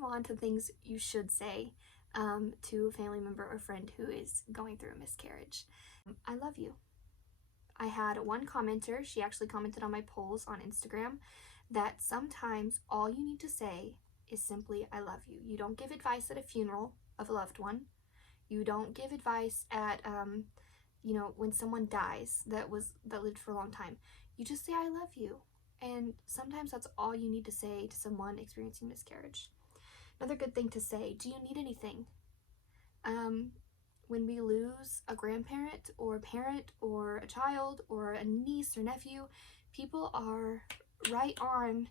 move on to things you should say to a family member or friend who is going through a miscarriage. I love you. I had one commenter, she actually commented on my polls on Instagram, that sometimes all you need to say is simply, I love you. You don't give advice at a funeral of a loved one. You don't give advice at, when someone dies that lived for a long time. You just say, I love you. And sometimes that's all you need to say to someone experiencing miscarriage. Another good thing to say, do you need anything? When we lose a grandparent or a parent or a child or a niece or nephew, people are right on,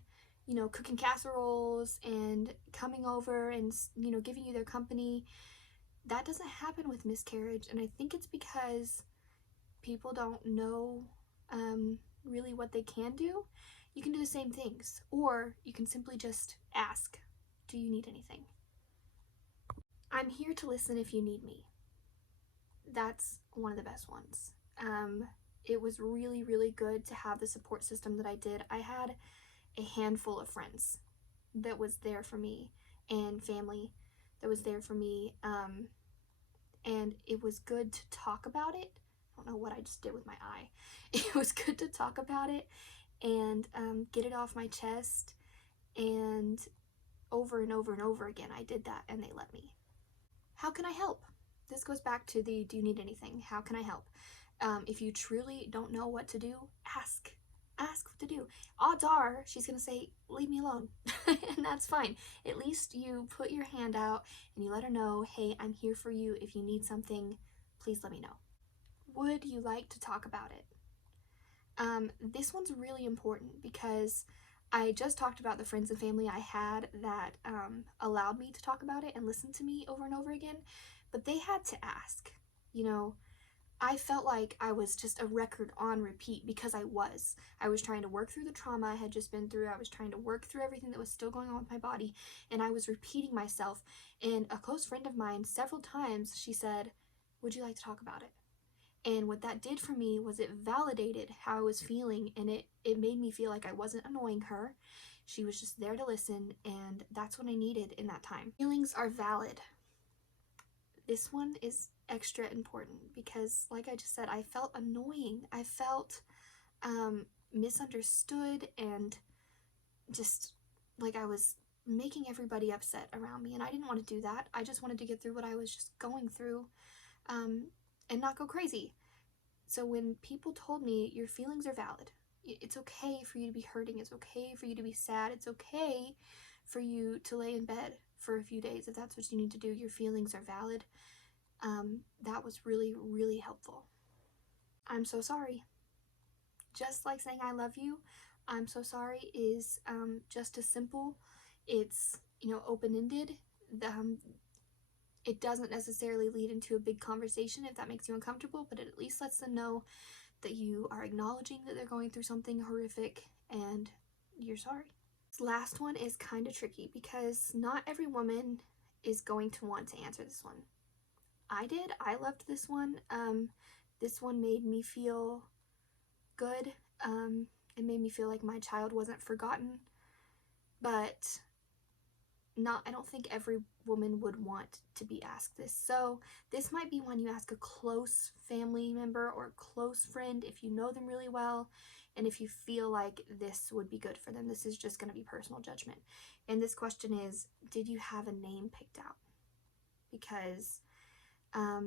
cooking casseroles and coming over and, giving you their company. That doesn't happen with miscarriage, and I think it's because people don't know really what they can do. You can do the same things, or you can simply just ask, do you need anything? I'm here to listen if you need me. That's one of the best ones. It was really, really good to have the support system that I did. I had a handful of friends that was there for me and family that was there for me, and it was good to talk about it. I don't know what I just did with my eye. It was good to talk about it and get it off my chest, and over and over and over again I did that, and they let me. How can I help? This goes back to the do you need anything? How can I help? If you truly don't know what to do, ask what to do. Odds are she's gonna say, leave me alone. And that's fine. At least you put your hand out and you let her know, hey, I'm here for you. If you need something, please let me know. Would you like to talk about it? This one's really important because I just talked about the friends and family I had that allowed me to talk about it and listen to me over and over again, but they had to ask. I felt like I was just a record on repeat because I was trying to work through the trauma I had just been through. I was trying to work through everything that was still going on with my body, and I was repeating myself. And a close friend of mine, several times, she said, would you like to talk about it? And what that did for me was it validated how I was feeling, and it made me feel like I wasn't annoying her. She was just there to listen, and that's what I needed in that time. Feelings are valid. This one is extra important because, like I just said, I felt annoying. I felt misunderstood and just like I was making everybody upset around me, and I didn't want to do that. I just wanted to get through what I was just going through and not go crazy. So when people told me your feelings are valid, it's okay for you to be hurting, it's okay for you to be sad, it's okay for you to lay in bed for a few days if that's what you need to do, your feelings are valid, that was really, really helpful. I'm so sorry. Just like saying I love you, I'm so sorry is just as simple. It's, open-ended. It doesn't necessarily lead into a big conversation if that makes you uncomfortable, but it at least lets them know that you are acknowledging that they're going through something horrific and you're sorry. This last one is kind of tricky because not every woman is going to want to answer this one. I did. I loved this one. This one made me feel good. It made me feel like my child wasn't forgotten, but I don't think every woman would want to be asked this. So this might be one you ask a close family member or a close friend if you know them really well and if you feel like this would be good for them. This is just going to be personal judgment. And this question is, did you have a name picked out? Because our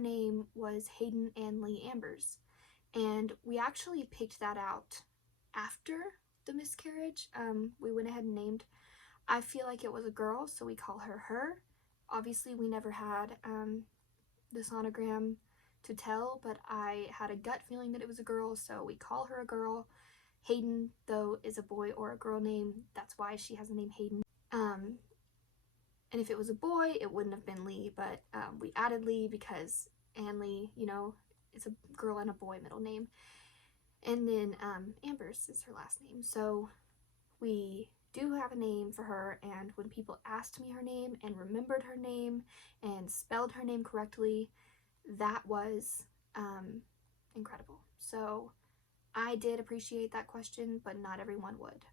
name was Hayden and Lee Ambers, and we actually picked that out after the miscarriage. We went ahead and named. I feel like it was a girl, so we call her. Obviously, we never had the sonogram to tell, but I had a gut feeling that it was a girl, so we call her a girl. Hayden, though, is a boy or a girl name. That's why she has the name Hayden. And if it was a boy, it wouldn't have been Lee, but we added Lee because Ann Lee, it's a girl and a boy middle name. And then Ambers is her last name. So we do have a name for her, and when people asked me her name and remembered her name and spelled her name correctly, that was incredible. So I did appreciate that question, but not everyone would.